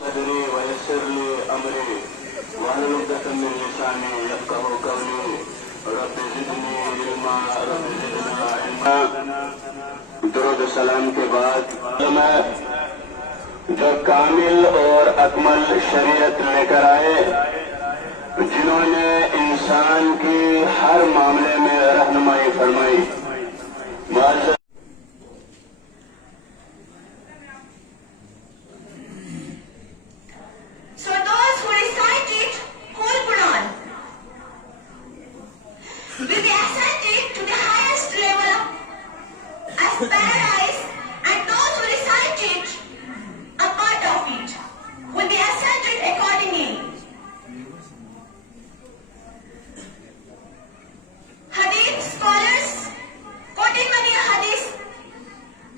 صدري ويسر لي امري واحلل عقدة من لساني يفقهوا قولي رب زدني علما رب زدنا علما. درود و سلام کے بعد جو کامل اور اکمل شریعت لے کر آئے، جنہوں نے انسان کی ہر معاملے میں رہنمائی فرمائی. So those who recited whole Quran will be ascended to the highest level as paradise, and those who recited a part of it will be ascended accordingly. Hadith scholars quoting many hadith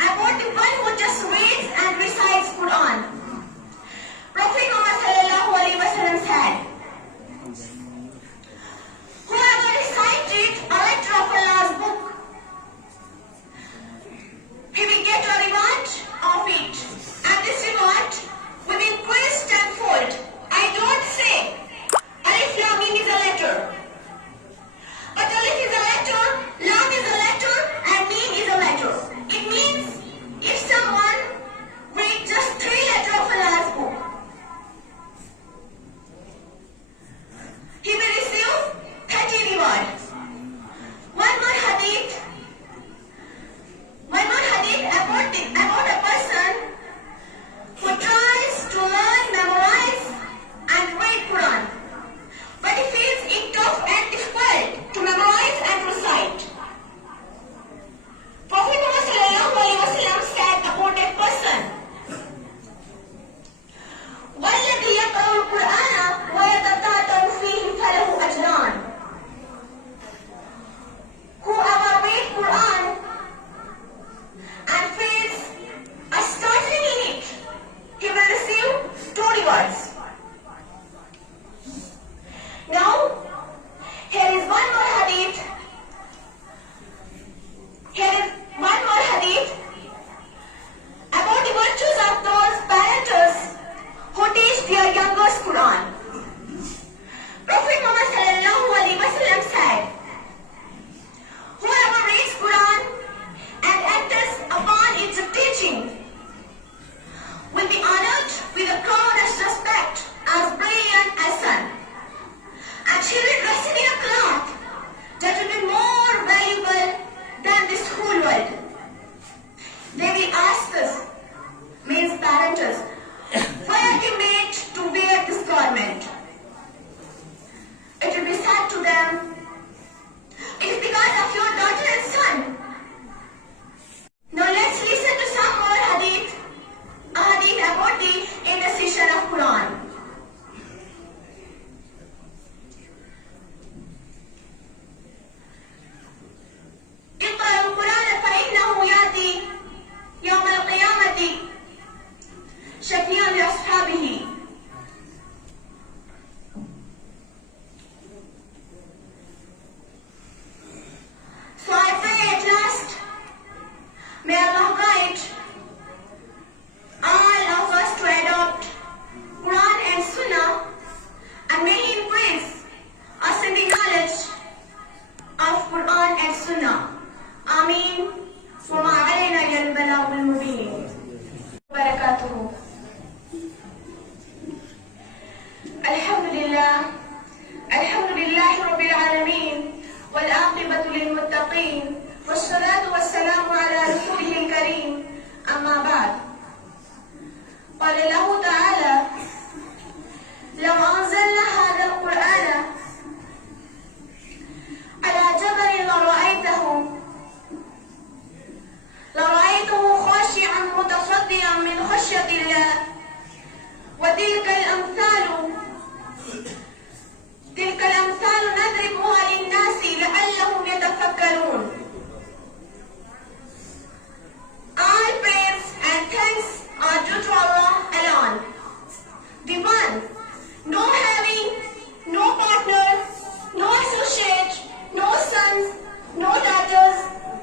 about the one who just reads and recites Quran. Prophet Muhammad sallallahu alaihi wasallam said, whoever recited a letter of Allah's book, he will get a reward of it, and this reward will be increased tenfold. I don't say Alif Lam Mim is a letter, but Alif is a letter, Lam is a letter, and Mim is a letter. It means if someone reads just 3 letters of Allah's book, he will receive 30 reward. One more hadith about a person who tries to learn, memorize and read Quran, but he feels it tough and difficult to memorize and recite. Prophet Muhammad sallallahu alaihi wasallam said about that person, وَالَّذِي يَقْرَأُ الْقُرْآنَ وَيَتَتَّعْتَعُ فِيهِ فَلَهُ أَجْرَانِ. Whoever reads Quran and feels a startling in it, he will receive 2 rewards. Now, here is one more hadith. About the virtues of those parents who teach their youngest Quran. Prophet Muhammad sallallahu alaihi wasallam said, whoever reads Quran and enters upon its teaching will be honored with the crownest respect as brilliant as sun, and she will dress in a cloth that will be more valuable than this whole world. They will ask us, means parents, why are you made to wear this garment? It will be said to them, it is because of your daughter and son. Now let's listen to some more hadith about the intercession of Quran. اقرأوا القرآن فإنه يأتي يوم القيامة شفيعا لأصحابه. So I pray at last, may Allah guide all of us to adopt Quran and Sunnah, and may He increase us in the knowledge of Quran and Sunnah. Ameen. وما علينا إلا البلاغ المبين. وبركاته. الحمد لله رب العالمين، والعاقبة للمتقين، والصلاة والسلام على رسوله الكريم. أما بعد، قال الله تعالى: لو أنزلنا هذا القرآن على جبل لرأيته خاشعا متصدعا من خشية الله. وتلك الأمثال نضربها للناس no having, no partner, no associate, no sons, no daughters,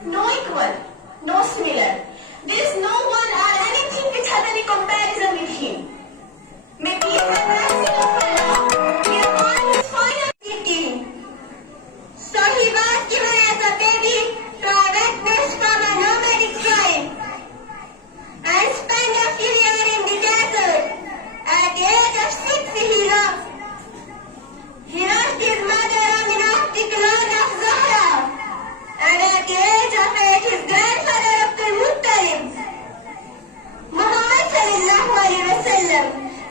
no equal, no similar. There is no one or anything which has any comparison with him. May peace and mercy of Allah be upon his final city. So he was given as a baby to a witness from a nomadic tribe and spent a few years in the desert. At the age of 6 he lost his mother Aminah, the clan of Zahra, and at the age of 8 his grandfather Abdul Muttalib. Muhammad sallallahu alaihi wasallam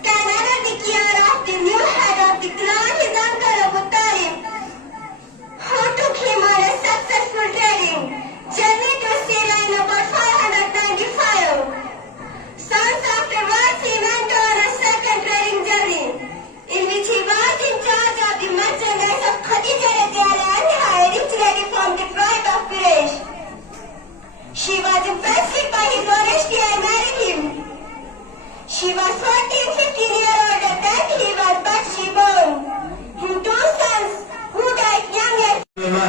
can honor the care of the new head of the clan, his uncle Abu Talib, who took him on a successful trading journey to Syria in about 595. Soon afterwards he went on a second trading journey, in which he was in charge of the merchandise of Khadija radiallahu anha, a rich lady from the tribe of Quraysh. She was impressed by his honesty and married him. She was 14-15 years old at that he was, but she bore him 2 sons who died young at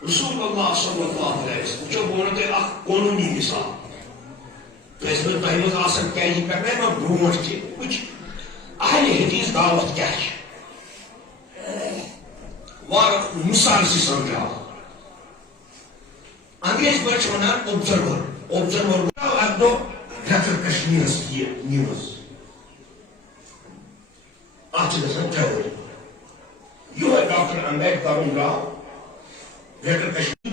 Rasulullah sallallahu aleyhi ve sellem çok orada konum bir misal. Prezident Tayyip Asım tercih etmeye ama brumot ki. Üç, ahli hadis davet geç. Var misalsiz sancağı. Angrez başına observer. Observer. Adno Dr. Kashmirski news. Açıkçası travel. You are Dr. Ambedkar Rao. Greater Kashmir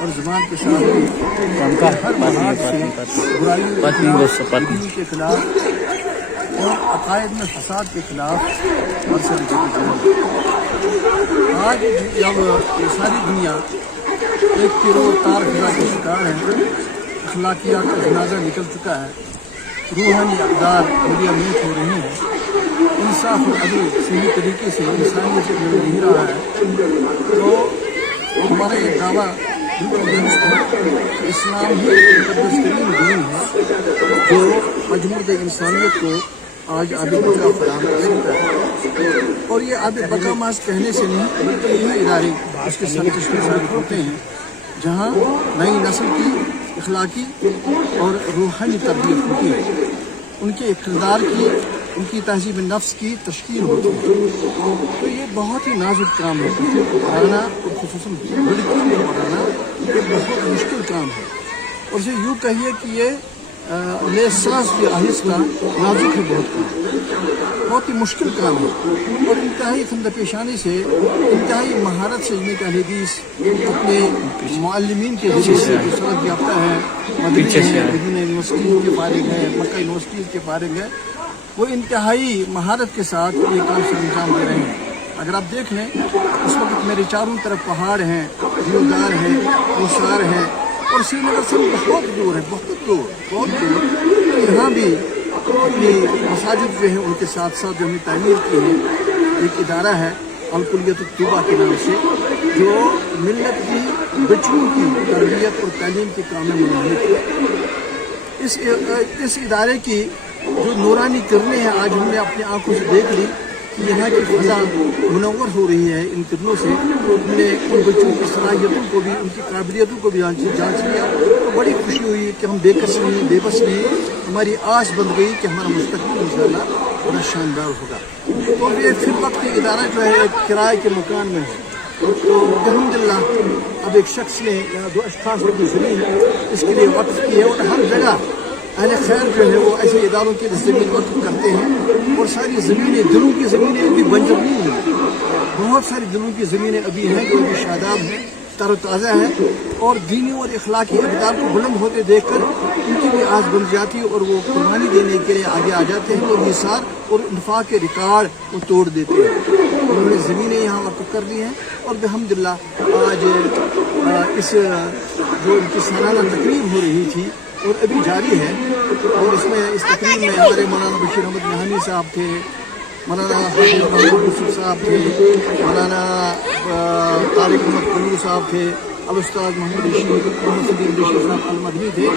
اور زبان کے ساتھ بھی ہر لحاظ سے برائیوں کے خلاف اور عقائد میں فساد کے خلاف برسر جدید ہے۔ آج جب یہ ساری دنیا ایک تیر و تار فضا کا شکار ہے، اخلاقیات کا جنازہ نکل چکا ہے، روحانی اقدار دنیا میں ہو رہی ہیں، انصاف اور عدل صحیح طریقے سے انسانیت سے مل نہیں رہا ہے، تو ہمارا یہ دعویٰ اسلام ہی ایک مقدس ترین دین ہے جو مجموعہ انسانیت کو آج آب بقا فراہم کر سکتا ہے۔ اور یہ آب بقا محض کہنے سے نہیں بلکہ یہی ادارے اس کے سرچشمے ثابت ہوتے ہیں جہاں نئی نسل کی اخلاقی اور روحانی تربیت ہوتی ہے، ان کے اقتدار کی، ان کی تہذیب نفس کی تشکیل ہوتی ہے۔ تو یہ بہت ہی نازک کام ہے، پڑھانا اور خصوصاً لڑکیوں کو پڑھانا یہ بہت مشکل کام ہے، اور اسے یوں کہیے کہ یہ لحساس بھی آہستہ نازک ہے، بہت ہی مشکل کام ہے، اور انتہائی خندہ پیشانی سے، انتہائی مہارت سے علم اہل حدیث اپنے معلمین کے ذریعے سے جو سبق یافتہ ہے، مدینہ یونیورسٹی کے فارغ ہے، مکہ یونیورسٹی کے فارغ ہے، وہ انتہائی مہارت کے ساتھ یہ کام سر انجام دے رہے ہیں۔ اگر آپ دیکھ لیں اس وقت میرے چاروں طرف پہاڑ ہیں، دیودار ہیں، کوسار ہیں، اور سری نگر سے بہت دور ہے، بہت دور یہاں بھی اپنی مساجد جو ہیں ان کے ساتھ ساتھ جو ہم نے تعمیر کی ہے، ایک ادارہ ہے الکلیت الطیبہ کے نام سے جو ملت کی بچوں کی تربیت اور تعلیم کے کام میں منہمک ہے۔ اس ادارے کی جو نورانی کرنیں ہیں آج ہم نے اپنی آنکھوں سے دیکھ لی کہ یہاں کی فضا منور ہو رہی ہے ان کرنوں سے۔ ہم نے ان بچوں کی صلاحیتوں کو بھی، ان کی قابلیتوں کو بھی جانچ لیا، تو بڑی خوشی ہوئی کہ ہم بے بس نہیں، ہماری آس بن گئی کہ ہمارا مستقبل انشاءاللہ بڑا شاندار ہوگا۔ تو یہ فی الوقت ادارہ جو ہے ایک کرائے کے مکان میں ہے، تو الحمدللہ اب ایک شخص نے یا دو اشخاص کی زمین اس کے لیے وقف کی ہے، اور ہر جگہ اہل خیر جو ہے وہ ایسے اداروں کی زمین وقف کرتے ہیں، اور ساری زمینیں، دلوں کی زمینیں ابھی بنجر نہیں ہیں، بہت ساری دلوں کی زمینیں ابھی ہیں جو ابھی شاداب ہیں، تر و تازہ ہے، اور دینی اور اخلاقی اقدار کو بلند ہوتے دیکھ کر ان کی بھی آس بن جاتی ہے، اور وہ قربانی دینے کے لیے آگے آ جاتے ہیں، اور نثار اور انفاق کے ریکارڈ وہ توڑ دیتے ہیں۔ انہوں نے زمینیں یہاں وقف کر لی ہیں، اور الحمدللہ آج اس جو ان کی سالانہ تقریب ہو رہی تھی اور ابھی جاری ہے، اور اس تقریب میں ہمارے مولانا بشیر احمد نہانی صاحب تھے، مولانا حافظ محمود یوسف صاحب تھے، مولانا طارق احمد قلو صاحب تھے، الاستاذ محمد رشید صاحب المدنی تھے،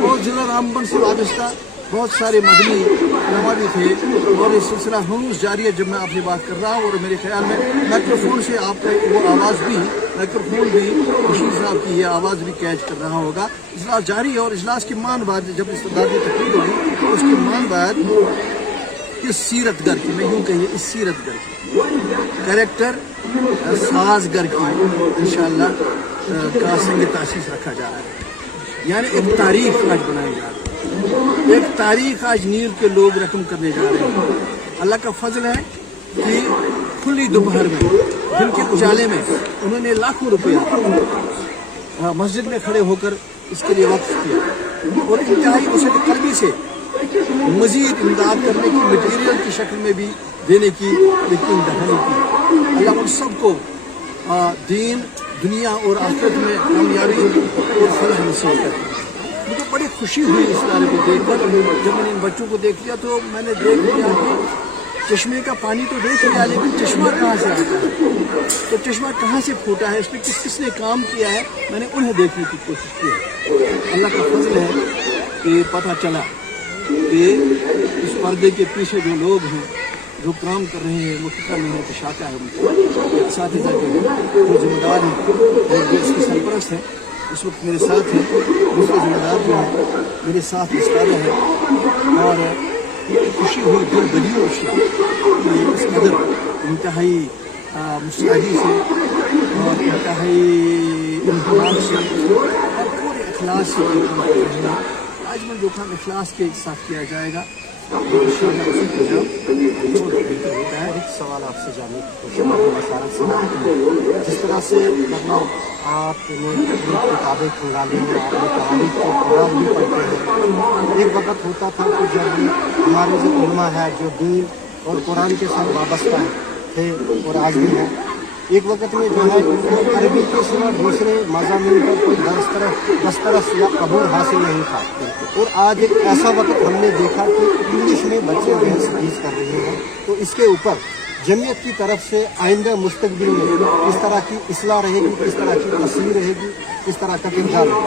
اور ضلع رامبن سے وابستہ بہت سارے مدنی علماء بھی تھے، اور یہ سلسلہ ہنوز جاری ہے جب میں آپ سے بات کر رہا ہوں، اور میرے خیال میں مائکروفون سے آپ کا وہ آواز بھی، مائکروفون بھی بشیر صاحب کی یہ آواز بھی کیچ کر رہا ہوگا۔ اجلاس جاری ہے، اور اجلاس کے مان بعد جب استدادی تقریر ہوگی تو اس کے مان بعد اس سیرت گر کی، میں یوں کہیے اس سیرت گر کی، کریکٹر ساز گر کی انشاءاللہ کا سنگ تاسیس رکھا جا رہا ہے، یعنی ایک تاریخ آج بنائی جا رہی ہے، ایک تاریخ آج نیل کے لوگ رقم کرنے جا رہے ہیں۔ اللہ کا فضل ہے کہ کھلی دوپہر میں، دن کے اجالے میں انہوں نے لاکھوں روپیہ مسجد میں کھڑے ہو کر اس کے لیے وقف کیا، اور انتہائی اسے قلبی سے مزید امداد کرنے کی، مٹیریل کی شکل میں بھی دینے کی یقین دہانی کی۔ اللہ ان سب کو دین، دنیا اور آخرت میں کامیابی اور فلاح نصیب کرے۔ مجھے بڑی خوشی ہوئی اس ادارے کو دیکھ کر، جب میں نے ان بچوں کو دیکھ لیا تو میں نے دیکھ لیا کہ چشمے کا پانی تو دیکھ لیا، لیکن چشمہ کہاں سے آتا ہے، تو چشمہ کہاں سے پھوٹا ہے، اس پہ کس نے کام کیا ہے، میں نے انہیں دیکھنے کی کوشش کی ہے۔ اللہ کا فضل ہے کہ پتہ چلا کہ اس پردے کے پیچھے جو لوگ ہیں، جو کام کر رہے ہیں، وہ فکر محنت شاکہ ہے، ان کو اساتذہ جو ہیں، جو ذمہ دار ہیں، جو اس کی سرپرست ہیں، اس وقت میرے ساتھ ہیں، دوسرے ذمہ دار جو ہیں میرے ساتھ استادہ ہیں، اور خوشی ہوئی، دل بڑی خوشی اس قدر انتہائی مستعدی سے اور انتہائی انتظام سے اور پورے اخلاص سے آج میں جو کام اخلاص کے ساتھ کیا جائے گا، ایک سوال آپ سے جاننے کی کوشش کروں جس طرح سے مطلب آپ نے کتابیں کھنگالی ہیں، آپ نے تاریخ کو قرآن بھی پڑھتے ہیں. ایک وقت ہوتا تھا کہ جب ہمارے جو علماء ہے جو دین اور قرآن کے ساتھ وابستہ تھے اور آج بھی ہیں، ایک وقت میں جو ہے عربی کے سوا دوسرے مضامین پر کوئی دسترس یا قبول حاصل نہیں تھا. اور آج ایک ایسا وقت ہم نے دیکھا کہ انگلش میں بچے بحث کر رہے ہیں. تو اس کے اوپر جمعیت کی طرف سے آئندہ مستقبل میں کس طرح کی اصلاح رہے گی، کس طرح کی تصویر رہے گی، کس طرح کا کردار رہے گا؟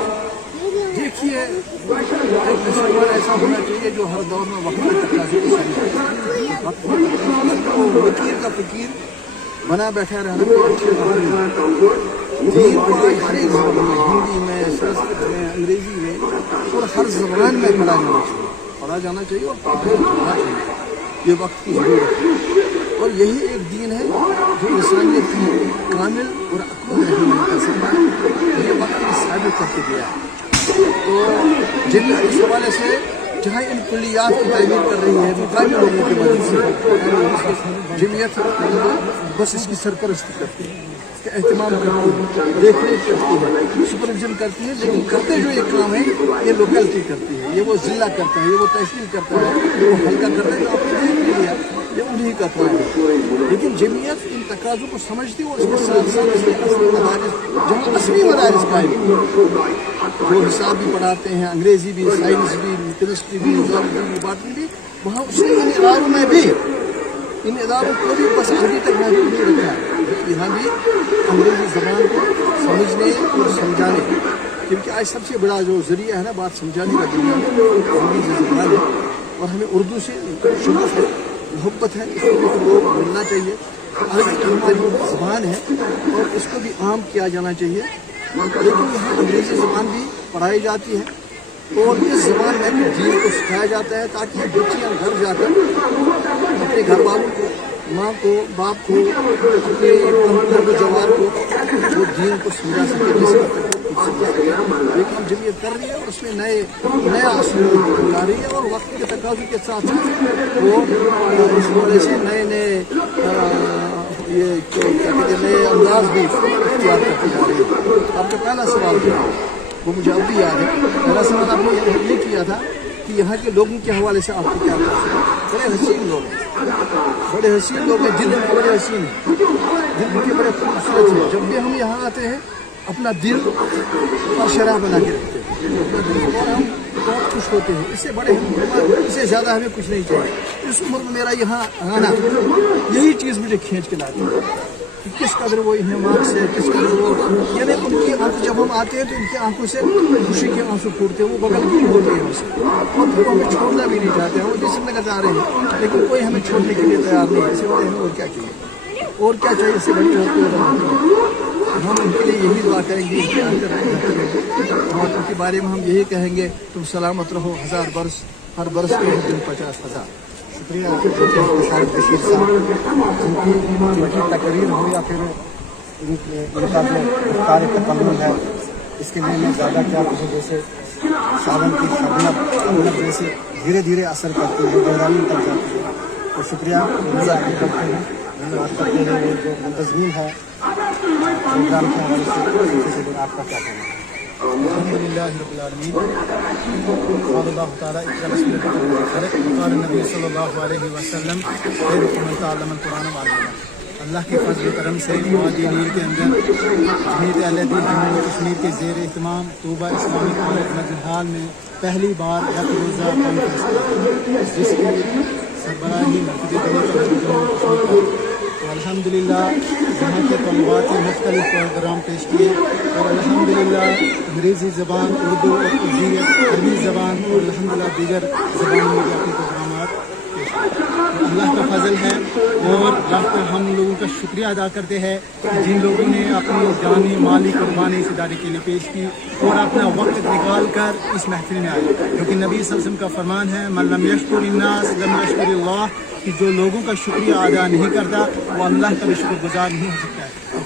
دیکھیے، ایک مسلمان ایسا ہونا چاہیے جو ہر دور میں وقت کے تقاضے کو فقیر کا فقیر بنا بیٹھا رہنا دین ہر ایک زبان میں، ہندی میں، سنسکرت میں، انگریزی میں اور ہر زبان میں پڑھا جانا چاہیے اور پڑھنا چاہیے. یہ وقت کی ضرورت ہے اور یہی ایک دین ہے جو انسانیت کی کامل اور اکمل رہنمائی کر سکتا ہے. یہ وقت کی ثابت کر کے دیا ہے. تو جمعیت اس حوالے سے جہاں ان کلیات کی تعمیر کر رہی ہے مقامی لوگوں کے مدد سے، جمعیت بس اس کی سرپرستی کرتی ہے، اس کا اہتمام کرتی ہے، دیکھ ریکھ کرتی ہے، سپرویژن کرتی ہے. لیکن کرتے جو یہ کام ہے یہ لوکیلٹی کرتی ہے، یہ وہ ضلع کرتا ہے، یہ وہ تحصیل کرتا ہے، وہ حلقہ کرتا ہے. تو آپ نے دیکھ لیا یہ انہیں کا کام ہے. لیکن جمعیت ان تقاضوں کو سمجھتی ہے اور اس کے ساتھ ساتھ اس کے اصلی مدارس جہاں اصلی مدارس قائم جو حساب بھی پڑھاتے ہیں، انگریزی بھی، سائنس بھی، کیمسٹری بھی، زیولوجی بھی، باٹنی بھی، وہاں اس نے ان اداروں میں بھی ان اداروں کو بھی بس ابھی تک محدود نہیں رکھا ہے. یہاں بھی انگریزی زبان کو سمجھنے اور سمجھانے، کیونکہ آج سب سے بڑا جو ذریعہ ہے نا بات سمجھانے کا دنیا میں انگریزی زبان ہے. اور ہمیں اردو سے شغف ہے، محبت ہے، اس کو ملنا چاہیے. عربی زبان ہے اور اس کو بھی عام کیا جانا چاہیے. لیکن یہاں انگریزی زبان بھی پڑھائی جاتی ہے اور اس زبان میں دین کو سکھایا جاتا ہے تاکہ بچیاں گھر جا کر اپنے گھر والوں کو، ماں کو، باپ کو، اپنے مرد جوار کو جو دین کو سمجھا سکے، جس کا لیکن جمعیت کر رہی ہے اور اس میں نیا اصول لا رہی ہے اور وقت کے تقاضے کے ساتھ وہ اس وجہ سے نئے یہ کیا کہتے ہیں نئے انداز بھی اختیار کرتے جا رہے ہیں. آپ کا پہلا سوال تھا وہ مجھے اب بھی یاد ہے. پہلا سوال آپ نے یہ کیا تھا کہ یہاں کے لوگوں کے حوالے سے آپ کو کیا بڑے حسین لوگ ہیں، بڑے حسین لوگ ہیں، دل کے بڑے حسین ہیں، دل کے بڑے خوبصورت ہیں. جب بھی ہم یہاں آتے ہیں اپنا دل اور شرح بنا کے رکھتے ہیں اور ہم بہت خوش ہوتے ہیں. اس سے بڑے اس سے زیادہ ہمیں کچھ نہیں چاہیے. اس عمر میں میرا یہاں آنا یہی چیز مجھے کھینچ کے لاتی ہے کہ کس قدر وہ انہماک سے، کس قدر وہ یعنی ان کی آنکھ جب ہم آتے ہیں تو ان کی آنکھوں سے خوشی کے آنسو پھوٹتے ہیں، وہ بغل بھی ہوتے ہیں اسے اور پھر وہ ہمیں چھوڑنا بھی نہیں چاہتے. ہم جس میں چاہ رہے ہیں لیکن کوئی ہمیں چھوڑنے کے لیے تیار نہیں ہے. اس سے بڑے ہمیں اور کیا چاہیے، اور کیا چاہیے اس سے بڑی ہم ان کے لیے یہی دعا کریں گے اور ان کے بارے میں ہم یہی کہیں گے تم سلامت رہو 1000 برس، ہر برس کے دن 50,000. شکریہ شاہد بشیر صاحب جن کی تقریر ہو یا پھر ان کا جو مختار تکلم ہے اس کے لیے میں زیادہ کیا کہوں. جیسے سالن کی شبنم جیسے دھیرے دھیرے اثر کرتی ہے، گہرائی تک جاتی ہے. تو شکریہ مجھے آگے کرتے ہیں بات کرتے ہیں. وہ جو منتظمین ہے پروگرام کے حوالے سے آپ کا کیا کہنا ہے؟ الحمدللہ رب العالمین. قال اللہ تعالیٰ اقرأ بسم ربک الذی خلق. قال نبی صلی اللہ علیہ وسلم خیرکم من تعلم القرآن وعلمہ. اللہ کے فضل و کرم سے وادی نیل کے اندر جمعیت اہل دین جموں و کشمیر کے زیر اہتمام طوبہ اسلامی کالج نجرحال میں پہلی بار یک روزہ کانفرنس جس کی سربراہی مرکزی تو الحمدللہ یہاں کے طلباء کے مختلف پروگرام پیش کیے اور الحمدللہ انگریزی زبان، اردو اور عربی زبان اور الحمدللہ دیگر زبانوں میں اپنے پروگرامات پیش کیے. اللہ کا فضل ہے اور اللہ کا ہم لوگوں کا شکریہ ادا کرتے ہیں جن لوگوں نے اپنی جانی مالی قربانی اس ادارے کے لیے پیش کی اور اپنا وقت نکال کر اس محفل میں آئے. کیونکہ نبی صلی اللہ علیہ وسلم کا فرمان ہے من لم یشکر الناس لم یشکر اللہ، کہ جو لوگوں کا شکریہ ادا نہیں کرتا وہ اللہ کا بھی شکر گزار نہیں ہو سکتا ہے.